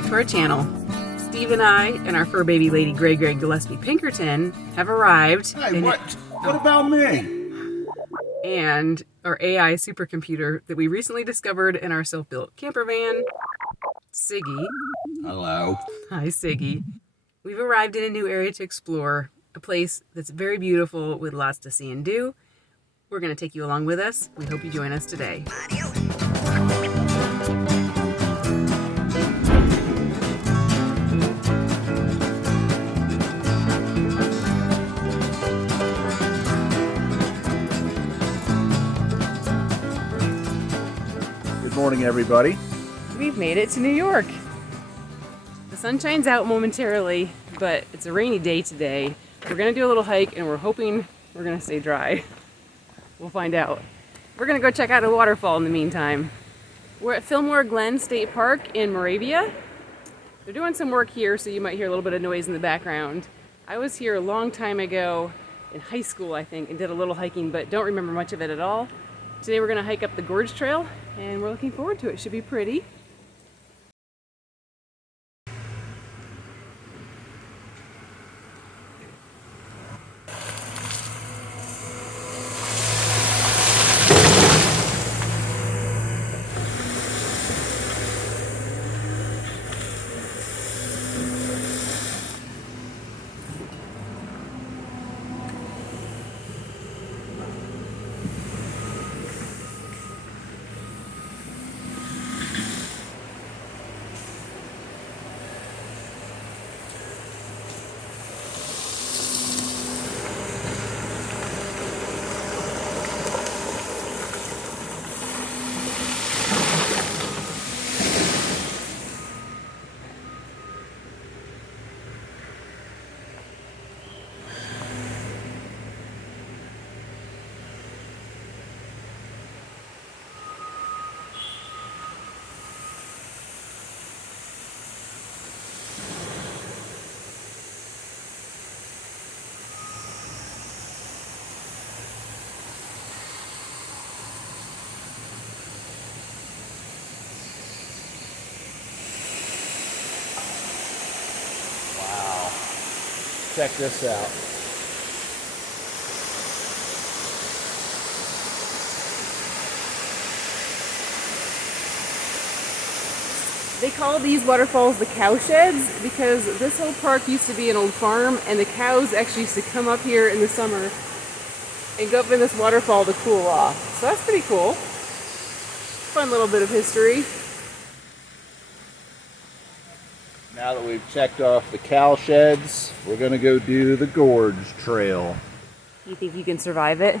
back to our channel. Steve and I and our fur baby lady Greg Gillespie Pinkerton have arrived. Hey, what about me? And our AI supercomputer that we recently discovered in our self-built camper van, Siggy. Hello. Hi, Siggy. We've arrived in a new area to explore, a place that's very beautiful with lots to see and do. We're going to take you along with us. We hope you join us today. Good morning, everybody. We've made it to New York. The sun shines out momentarily, but it's a rainy day today. We're gonna do a little hike and we're hoping we're gonna stay dry. We'll find out. We're gonna go check out a waterfall in the meantime. We're at Fillmore Glen State Park in Moravia. They're doing some work here, so you might hear a little bit of noise in the background. I was here a long time ago in high school, I think, and did a little hiking, but don't remember much of it at all. Today we're gonna hike up the gorge trail, and we're looking forward to it. Should be pretty. Check this out. They call these waterfalls the cow sheds because this whole park used to be an old farm, and the cows actually used to come up here in the summer and go up in this waterfall to cool off. So that's pretty cool. Fun little bit of history. Now that we've checked off the cow sheds, we're going to go do the gorge trail. You think you can survive it?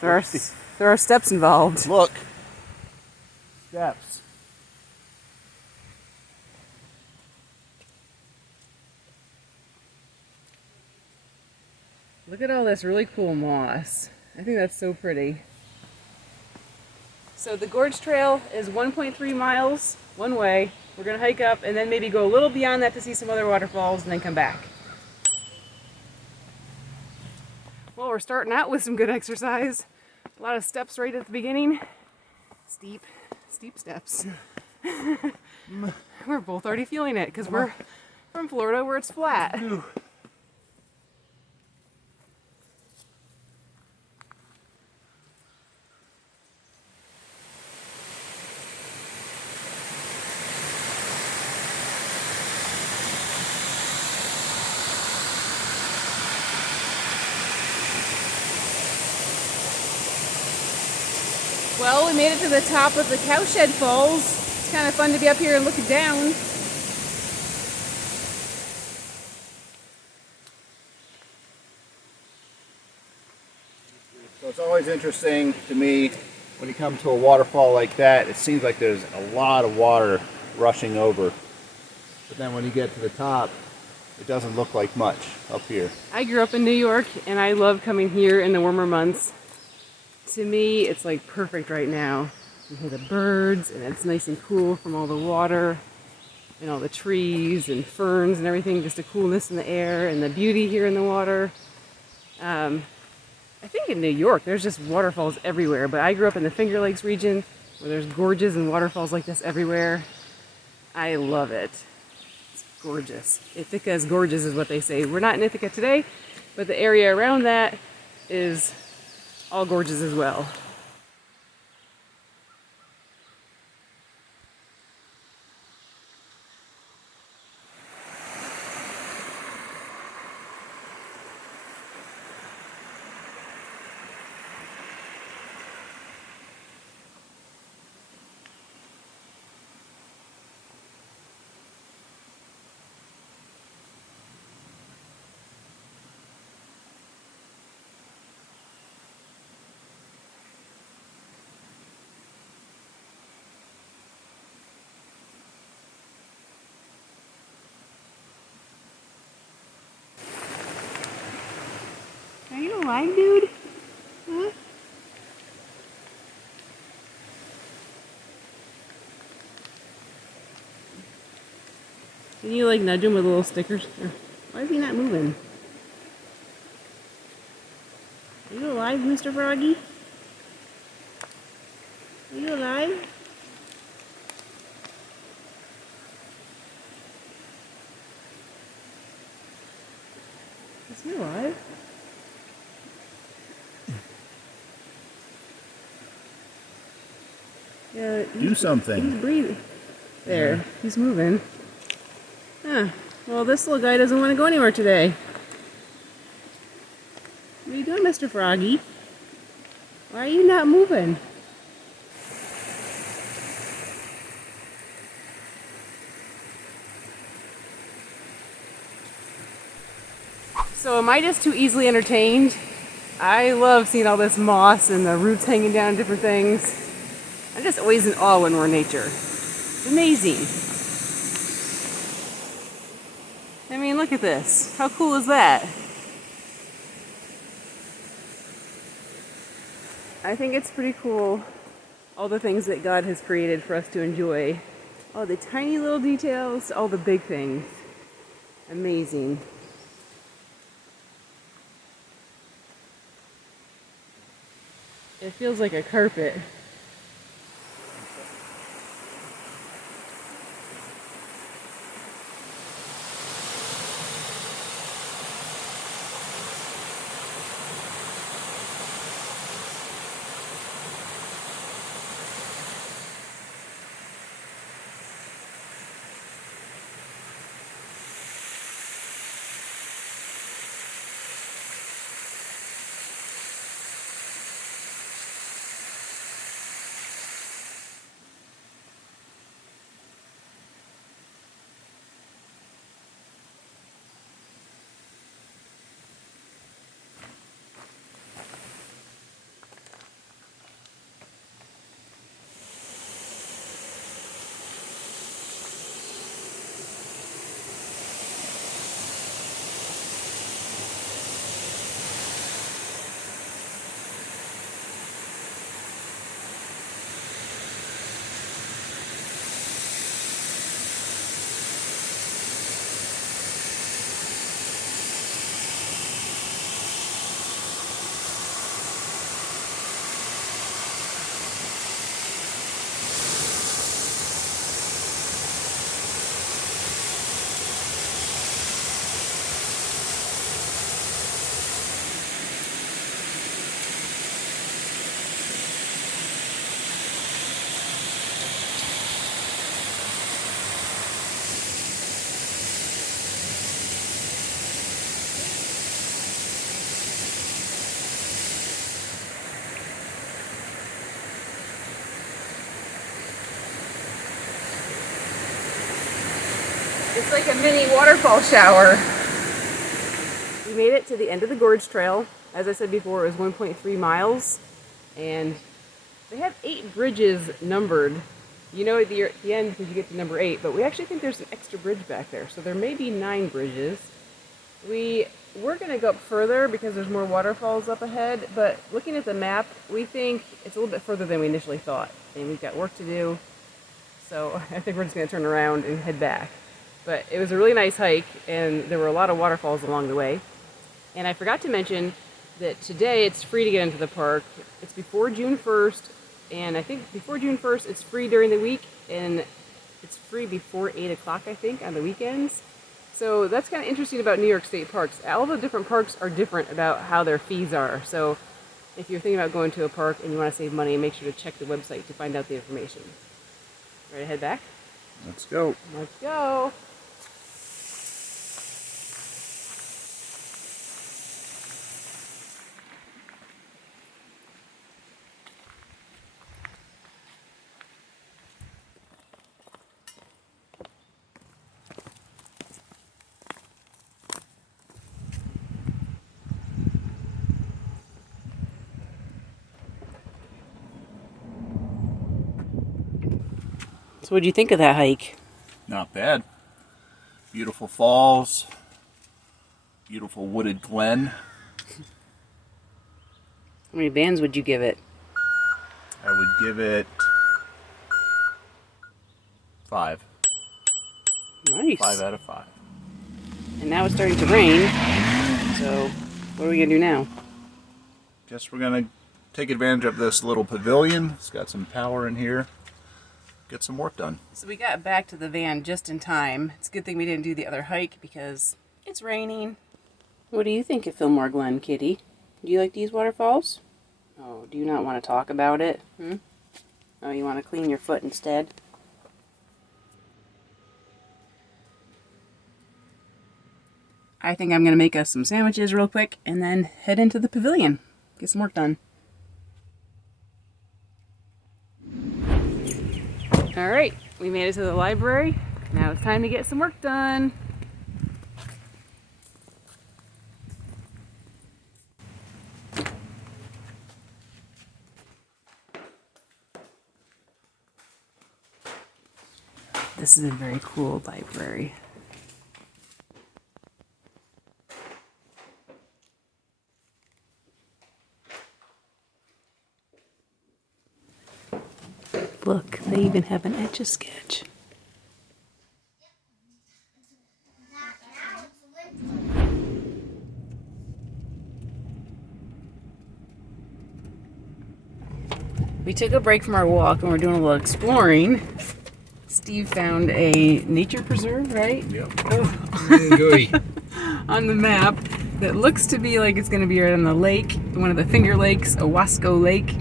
There are steps involved. Look. Steps. Look at all this really cool moss. I think that's so pretty. So the gorge trail is 1.3 miles one way. We're gonna hike up and then maybe go a little beyond that to see some other waterfalls and then come back. Well, we're starting out with some good exercise. A lot of steps right at the beginning. Steep steps. We're both already feeling it because we're from Florida where it's flat. Well, we made it to the top of the Cowshed Falls. It's kind of fun to be up here and looking down. So it's always interesting to me when you come to a waterfall like that, it seems like there's a lot of water rushing over. But then when you get to the top, it doesn't look like much up here. I grew up in New York and I love coming here in the warmer months. To me, it's like perfect right now. You hear the birds and it's nice and cool from all the water and all the trees and ferns and everything, just a coolness in the air and the beauty here in the water. I think in New York there's just waterfalls everywhere, but I grew up in the Finger Lakes region where there's gorges and waterfalls like this everywhere. I love it. It's gorgeous. Ithaca is gorgeous is what they say. We're not in Ithaca today, but the area around that is all gorgeous as well. Are you alive, dude? Huh? Can you like nudge him with little stickers? Why is he not moving? Are you alive, Mr. Froggy? Are you alive? Is he alive? Yeah, Do something. He's breathing. There, he's moving. Huh. Well, this little guy doesn't want to go anywhere today. What are you doing, Mr. Froggy? Why are you not moving? So am I just too easily entertained? I love seeing all this moss and the roots hanging down and different things. I'm just always in awe when we're in nature. It's amazing. I mean, look at this. How cool is that? I think it's pretty cool, all the things that God has created for us to enjoy. All the tiny little details, all the big things. Amazing. It feels like a carpet. It's like a mini waterfall shower. We made it to the end of the gorge trail. As I said before, it was 1.3 miles. And they have 8 bridges numbered. You know at the end because you get to number 8, but we actually think there's an extra bridge back there. So there may be 9 bridges. We're going to go up further because there's more waterfalls up ahead, but looking at the map, we think it's a little bit further than we initially thought. And we've got work to do. So I think we're just going to turn around and head back. But it was a really nice hike, and there were a lot of waterfalls along the way. And I forgot to mention that today it's free to get into the park. It's before June 1st, and I think before June 1st it's free during the week, and It's free before 8 o'clock, I think, on the weekends. So that's kind of interesting about New York State parks. All the different parks are different about how their fees are. So if you're thinking about going to a park and you want to save money, make sure to check the website to find out the information. Ready to head back? Let's go. Let's go. So what'd you think of that hike? Not bad. Beautiful falls. Beautiful wooded glen. How many bands would you give it? I would give it 5. Nice. 5 out of 5. And now it's starting to rain. So what are we gonna do now? Guess we're gonna take advantage of this little pavilion. It's got some power in here. Get some work done. So we got back to the van just in time. It's a good thing we didn't do the other hike because it's raining. What do you think of Fillmore Glen, Kitty? Do you like these waterfalls? Oh, do you not want to talk about it? Oh, you want to clean your foot instead? I think I'm going to make us some sandwiches real quick and then head into the pavilion. Get some work done. All right, we made it to the library. Now it's time to get some work done. This is a very cool library. Look, they even have an Etch-a-Sketch. We took a break from our walk and we're doing a little exploring. Steve found a nature preserve, right? Yep. Oh. On the map that looks to be like it's going to be right on the lake, one of the Finger Lakes, Owasco Lake.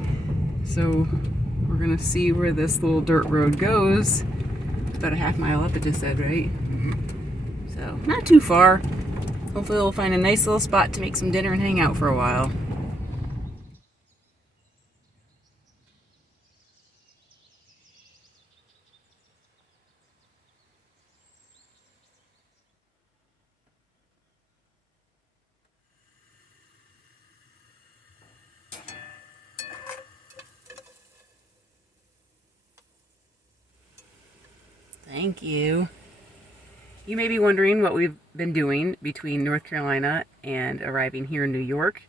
So we're going to see where this little dirt road goes. It's about a half mile up, it just said, right? Mm-hmm. So not too far. Hopefully we'll find a nice little spot to make some dinner and hang out for a while. Thank you. You may be wondering what we've been doing between North Carolina and arriving here in New York.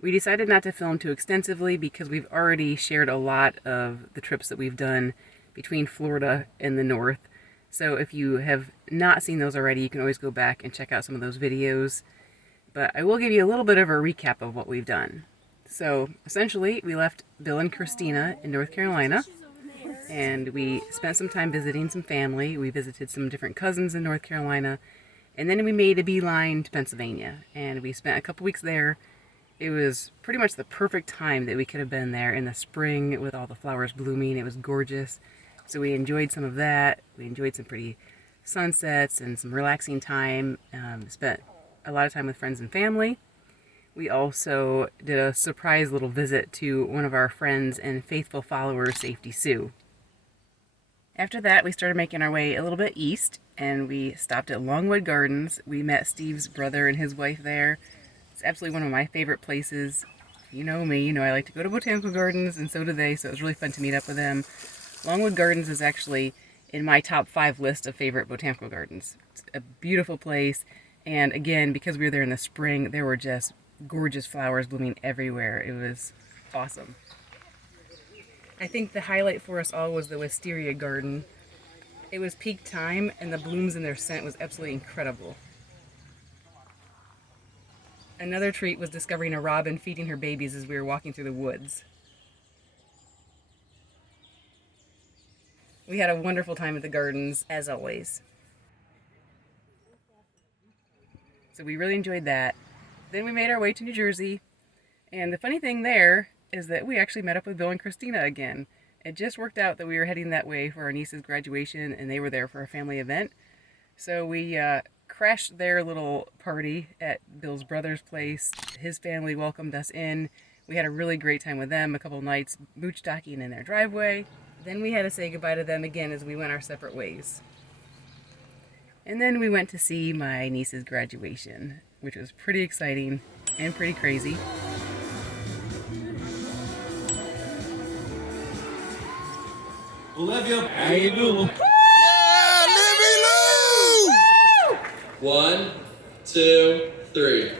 We decided not to film too extensively because we've already shared a lot of the trips that we've done between Florida and the north. So if you have not seen those already, you can always go back and check out some of those videos. But I will give you a little bit of a recap of what we've done. So essentially, we left Bill and Christina in North Carolina. And we spent some time visiting some family. We visited some different cousins in North Carolina. And then we made a beeline to Pennsylvania. And we spent a couple weeks there. It was pretty much the perfect time that we could have been there in the spring with all the flowers blooming. It was gorgeous. So we enjoyed some of that. We enjoyed some pretty sunsets and some relaxing time. Spent a lot of time with friends and family. We also did a surprise little visit to one of our friends and faithful followers, Safety Sue. After that, we started making our way a little bit east, and we stopped at Longwood Gardens. We met Steve's brother and his wife there. It's absolutely one of my favorite places. If you know me, you know I like to go to botanical gardens, and so do they, so it was really fun to meet up with them. Longwood Gardens is actually in my top 5 list of favorite botanical gardens. It's a beautiful place, and again, because we were there in the spring, there were just gorgeous flowers blooming everywhere. It was awesome. I think the highlight for us all was the wisteria garden. It was peak time and the blooms and their scent was absolutely incredible. Another treat was discovering a robin feeding her babies as we were walking through the woods. We had a wonderful time at the gardens, as always. So we really enjoyed that. Then we made our way to New Jersey. And the funny thing there is that we actually met up with Bill and Christina again. It just worked out that we were heading that way for our niece's graduation, and they were there for a family event. So we crashed their little party at Bill's brother's place. His family welcomed us in. We had a really great time with them, a couple nights mooch docking in their driveway. Then we had to say goodbye to them again as we went our separate ways. And then we went to see my niece's graduation, which was pretty exciting and pretty crazy. Olivia, how you doing? Yeah, let me loose! 1, 2, 3.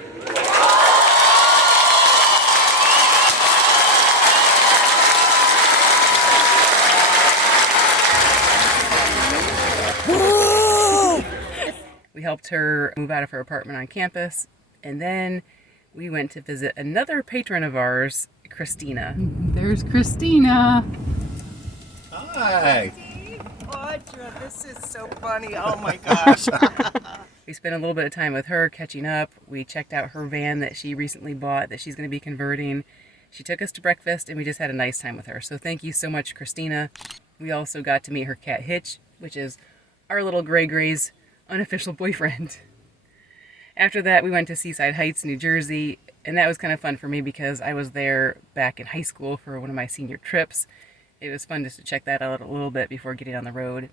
We helped her move out of her apartment on campus, and then we went to visit another patron of ours, Christina. There's Christina. Hi. Audra, this is so funny. Oh my gosh. We spent a little bit of time with her catching up. We checked out her van that she recently bought that she's going to be converting. She took us to breakfast, and we just had a nice time with her. So thank you so much, Christina. We also got to meet her cat Hitch, which is our little Gray's unofficial boyfriend. After that, we went to Seaside Heights, New Jersey, and that was kind of fun for me because I was there back in high school for one of my senior trips. It was fun just to check that out a little bit before getting on the road.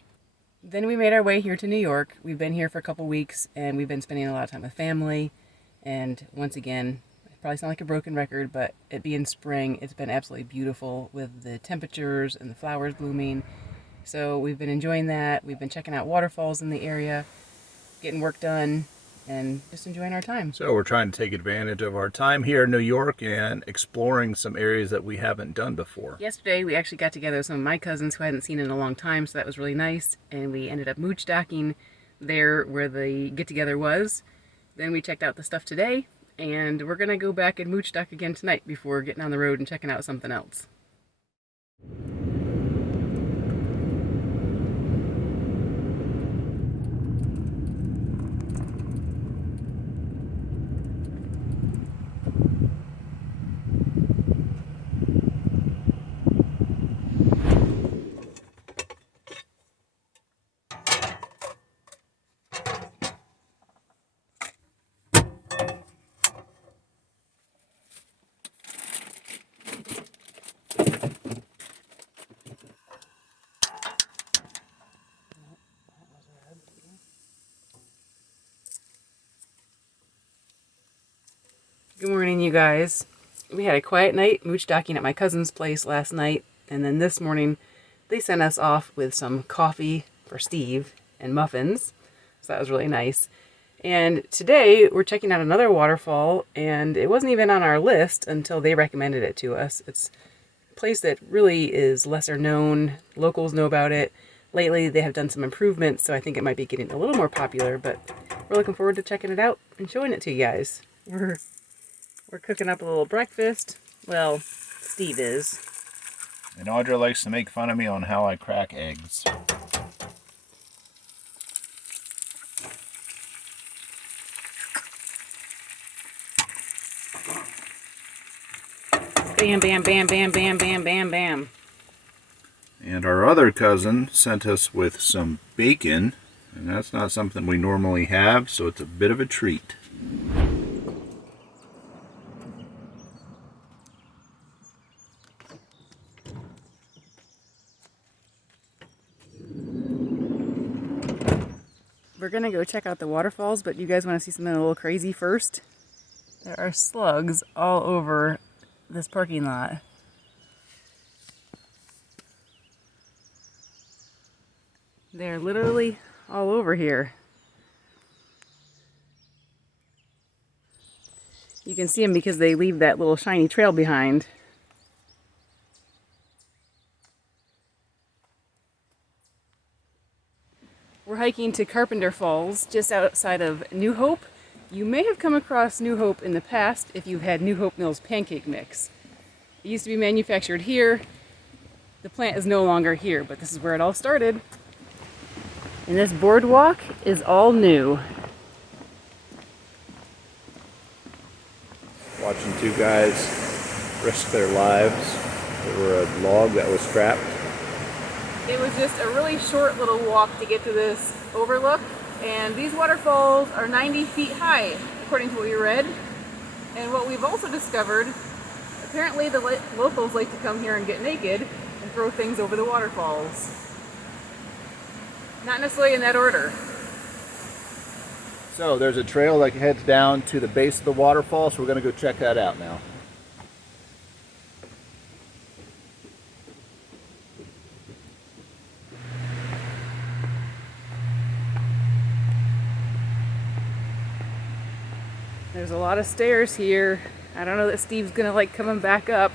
Then we made our way here to New York. We've been here for a couple weeks, and we've been spending a lot of time with family. And once again, I probably sound like a broken record, but it being spring, it's been absolutely beautiful with the temperatures and the flowers blooming. So we've been enjoying that. We've been checking out waterfalls in the area, getting work done, and just enjoying our time. So we're trying to take advantage of our time here in New York and exploring some areas that we haven't done before. Yesterday, we actually got together with some of my cousins who I hadn't seen in a long time, so that was really nice. And we ended up mooch docking there where the get-together was. Then we checked out the stuff today, and we're going to go back and mooch dock again tonight before getting on the road and checking out something else. Good morning, you guys. We had a quiet night mooch docking at my cousin's place last night, and then this morning they sent us off with some coffee for Steve and muffins, so that was really nice. And today we're checking out another waterfall, and it wasn't even on our list until they recommended it to us. It's a place that really is lesser known. Locals know about it. Lately they have done some improvements, so I think it might be getting a little more popular, but we're looking forward to checking it out and showing it to you guys. We're cooking up a little breakfast. Well, Steve is. And Audra likes to make fun of me on how I crack eggs. Bam, bam, bam, bam, bam, bam, bam, bam. And our other cousin sent us with some bacon, and that's not something we normally have, so it's a bit of a treat. We're gonna go check out the waterfalls, but you guys want to see something a little crazy first? There are slugs all over this parking lot. They're literally all over here. You can see them because they leave that little shiny trail behind. We're hiking to Carpenter Falls, just outside of New Hope. You may have come across New Hope in the past if you've had New Hope Mills pancake mix. It used to be manufactured here, The plant is no longer here, but this is where it all started. And this boardwalk is all new. Watching two guys risk their lives over a log that was trapped. It was just a really short little walk to get to this overlook, and these waterfalls are 90 feet high, according to what we read. And what we've also discovered, apparently the locals like to come here and get naked and throw things over the waterfalls. Not necessarily in that order. So there's a trail that heads down to the base of the waterfall, so we're going to go check that out now. There's a lot of stairs here. I don't know that Steve's gonna like coming back up.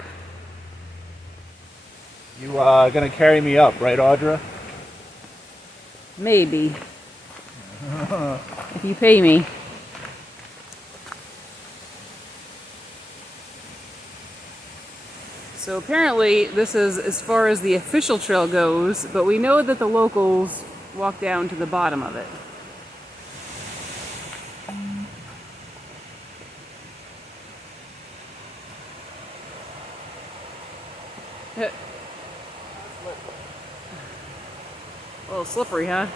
You going to carry me up, right, Audra? Maybe. If you pay me. So apparently this is as far as the official trail goes, but we know that the locals walk down to the bottom of it. A little slippery, huh?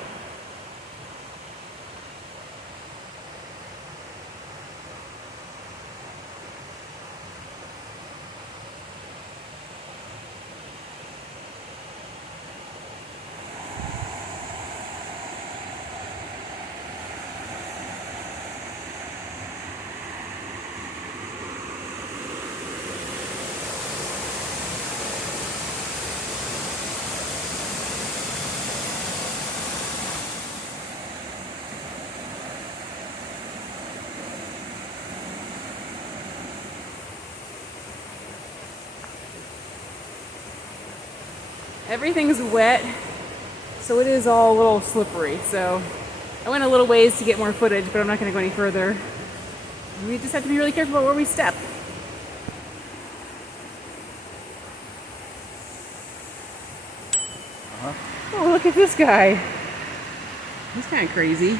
Everything's wet, so it is all a little slippery. So I went a little ways to get more footage, but I'm not going to go any further. We just have to be really careful about where we step. Oh, look at this guy. He's kind of crazy.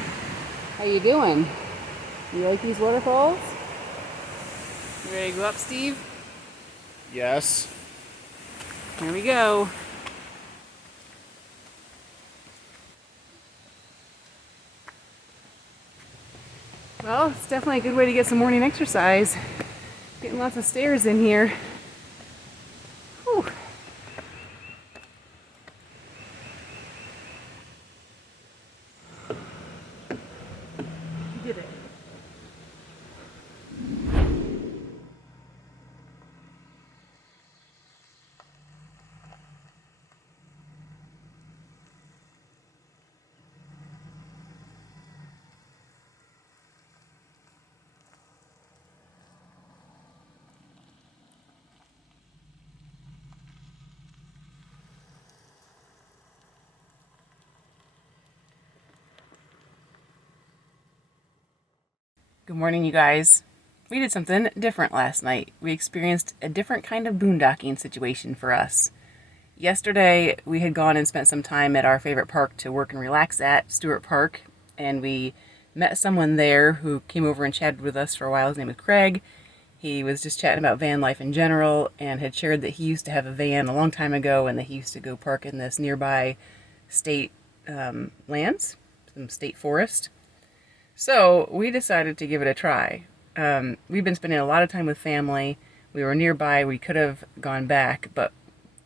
How you doing? You like these waterfalls? You ready to go up, Steve? Yes. Here we go. Well, it's definitely a good way to get some morning exercise. Getting lots of stairs in here. Whew. You did it. Good morning, you guys. We did something different last night. We experienced a different kind of boondocking situation for us. Yesterday, we had gone and spent some time at our favorite park to work and relax at, Stewart Park, and we met someone there who came over and chatted with us for a while. His name was Craig. He was just chatting about van life in general and had shared that he used to have a van a long time ago and that he used to go park in this nearby state lands, some state forest. So we decided to give it a try. We've been spending a lot of time with family. We were nearby. We could have gone back, but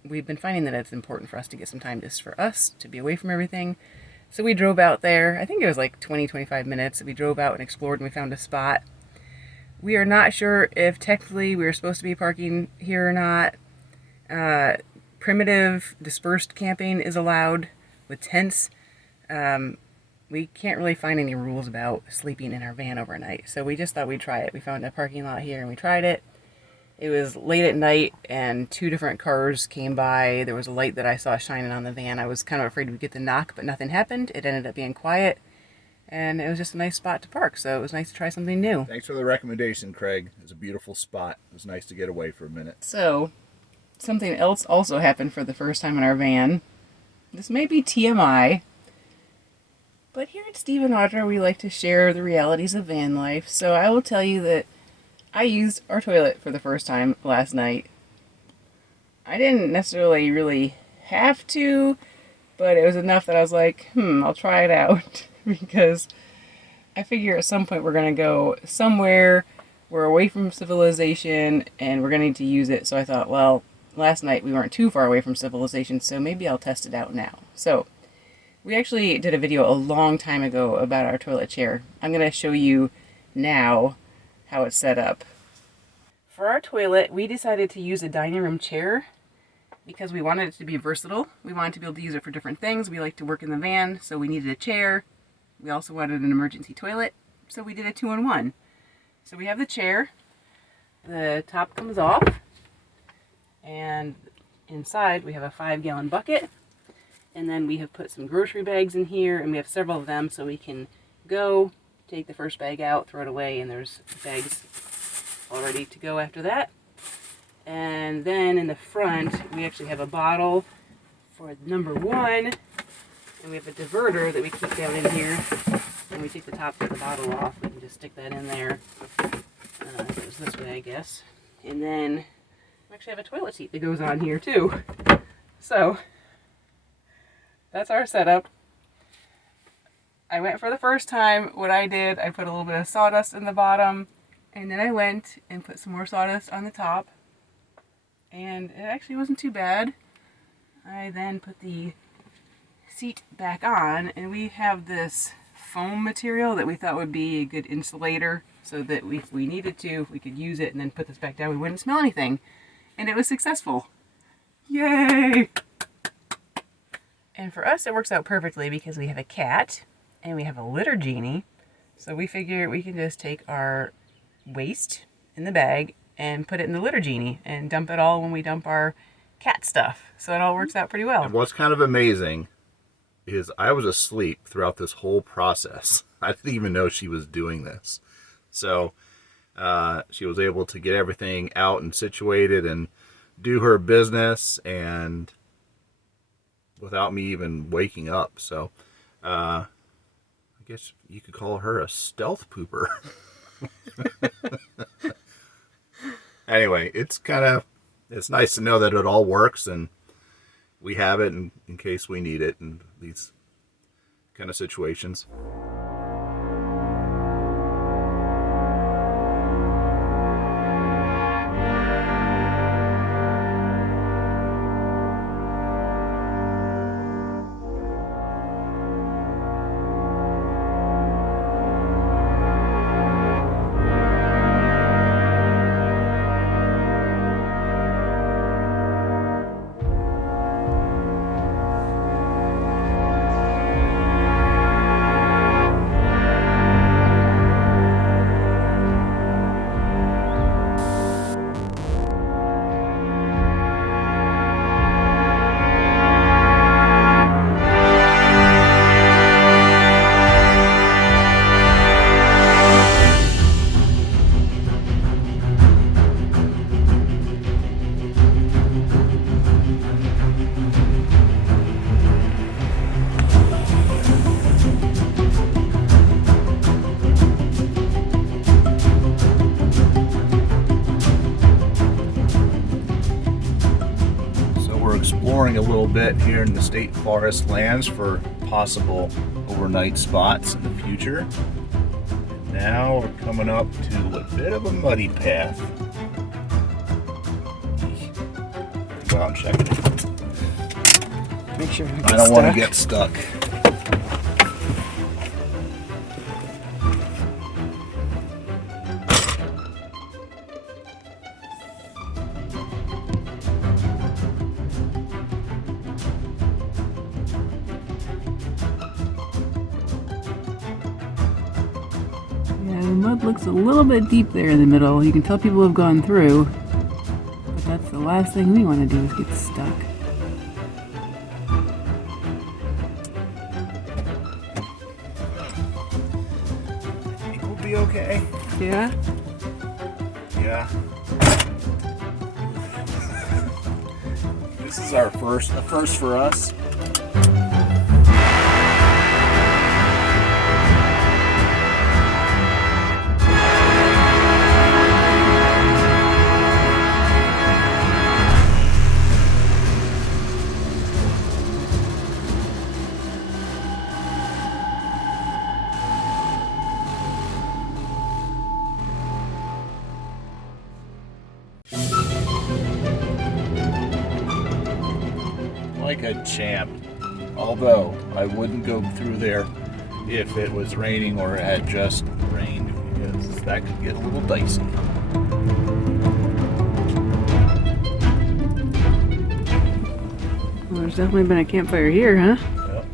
we've been finding that it's important for us to get some time just for us, to be away from everything. So we drove out there. I think it was like 20-25 minutes. We drove out and explored, and we found a spot. We are not sure if technically we were supposed to be parking here or not. Primitive dispersed camping is allowed with tents. We can't really find any rules about sleeping in our van overnight, so we just thought we'd try it. We found a parking lot here and we tried it. It was late at night and two different cars came by. There was a light that I saw shining on the van. I was kind of afraid we'd get the knock, but nothing happened. It ended up being quiet, and it was just a nice spot to park, so it was nice to try something new. Thanks for the recommendation, Craig. It was a beautiful spot. It was nice to get away for a minute. So, something else also happened for the first time in our van. This may be TMI, but here at Steve and Audra, we like to share the realities of van life. So I will tell you that I used our toilet for the first time last night. I didn't necessarily really have to, but it was enough that I was like, I'll try it out. Because I figure at some point we're going to go somewhere, we're away from civilization, and we're going to need to use it. So I thought, well, last night we weren't too far away from civilization, so maybe I'll test it out now. So we actually did a video a long time ago about our toilet chair. I'm going to show you now how it's set up. For our toilet, we decided to use a dining room chair because we wanted it to be versatile. We wanted to be able to use it for different things. We like to work in the van, so we needed a chair. We also wanted an emergency toilet, so we did a 2-in-1. So we have the chair. The top comes off, and inside we have a 5-gallon bucket. And then we have put some grocery bags in here, and we have several of them, so we can go, take the first bag out, throw it away, and there's bags all ready to go after that. And then in the front, we actually have a bottle for number 1, and we have a diverter that we keep down in here. When we take the top of the bottle off, we can just stick that in there. It goes this way, I guess. And then we actually have a toilet seat that goes on here too. So that's our setup. I went for the first time. What I did, I put a little bit of sawdust in the bottom, and then I went and put some more sawdust on the top, and it actually wasn't too bad. I then put the seat back on, and we have this foam material that we thought would be a good insulator, so that if we needed to, we could use it and then put this back down. We wouldn't smell anything, and it was successful. Yay! And for us, it works out perfectly because we have a cat and we have a litter genie. So we figure we can just take our waste in the bag and put it in the litter genie and dump it all when we dump our cat stuff. So it all works out pretty well. And what's kind of amazing is I was asleep throughout this whole process. I didn't even know she was doing this. So she was able to get everything out and situated and do her business, and without me even waking up. So I guess you could call her a stealth pooper. Anyway, it's nice to know that it all works and we have it in case we need it in these kind of situations. Exploring a little bit here in the state forest lands for possible overnight spots in the future. And now we're coming up to a bit of a muddy path. Go out and check it out. Make sure I don't want to get stuck. The mud looks a little bit deep there in the middle. You can tell people have gone through, but that's the last thing we want to do is get stuck. I think we'll be okay. Yeah? Yeah. is our first for us. Like a champ. Although I wouldn't go through there if it was raining or it had just rained, because that could get a little dicey. Well, there's definitely been a campfire here, huh? Yep.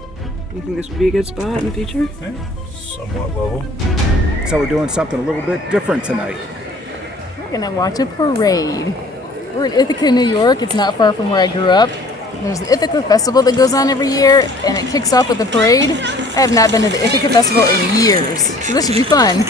You think this would be a good spot in the future? Somewhat level. So we're doing something a little bit different tonight. We're gonna watch a parade. We're in Ithaca, New York. It's not far from where I grew up. There's the Ithaca Festival that goes on every year, and it kicks off with a parade. I have not been to the Ithaca Festival in years, so this should be fun.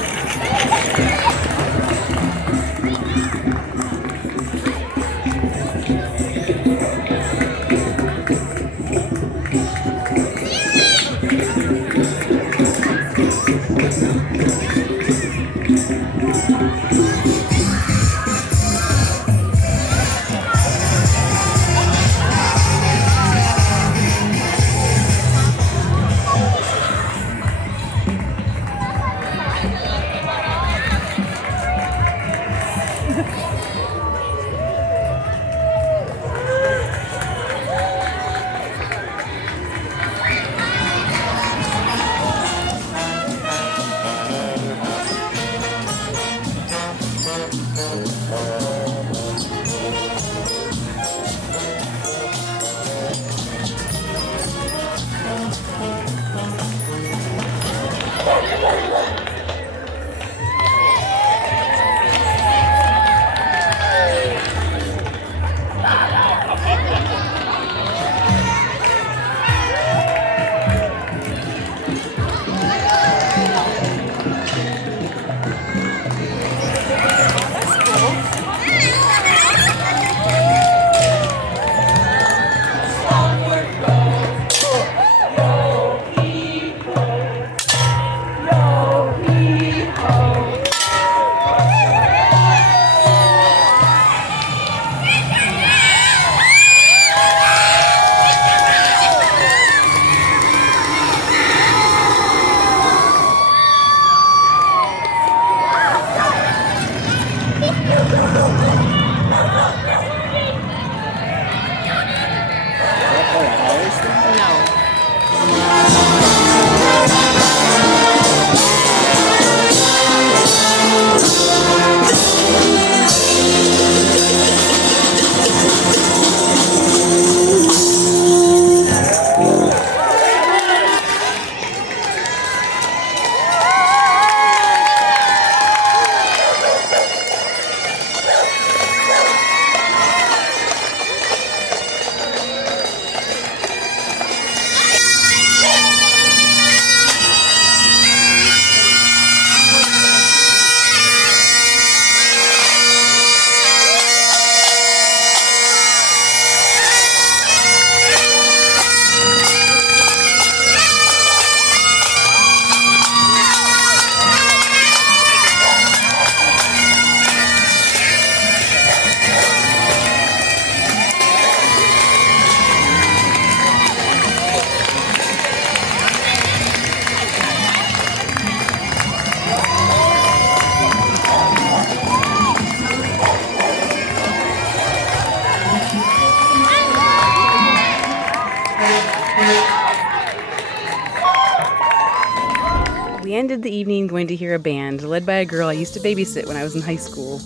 We ended the evening going to hear a band led by a girl I used to babysit when I was in high school.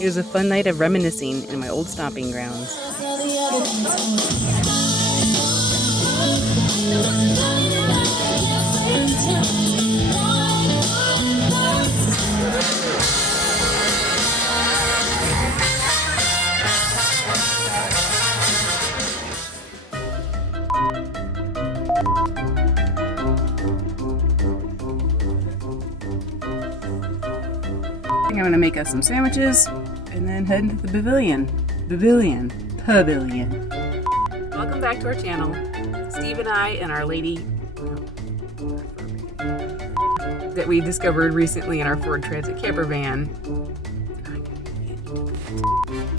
It was a fun night of reminiscing in my old stomping grounds. I'm gonna make us some sandwiches and then head into the pavilion. Pavilion. back to our channel. Steve and I and our lady that we discovered recently in our Ford Transit camper van.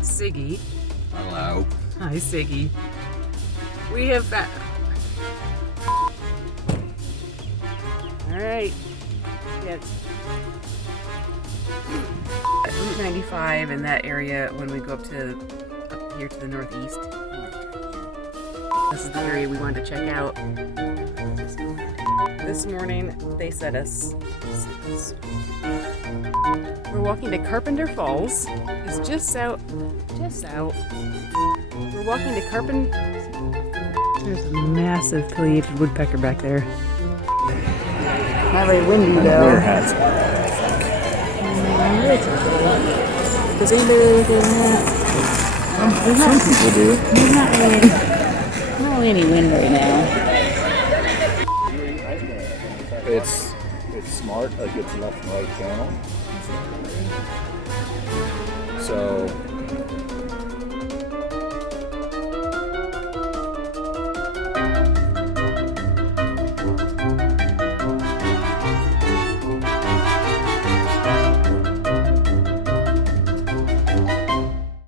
Siggy. Hello. Hi, Siggy. We have found... Alright. Yeah. Route 95 in that area when we go up here to the northeast. This is the area we wanted to check out. This morning they set us. We're walking to Carpenter Falls. It's just out. We're walking to Carpenter. There's a massive pileated woodpecker back there. Not very windy though. Does anybody really do that? Some people do. There's not really any wind right now. It's smart, like it's left and right channel. So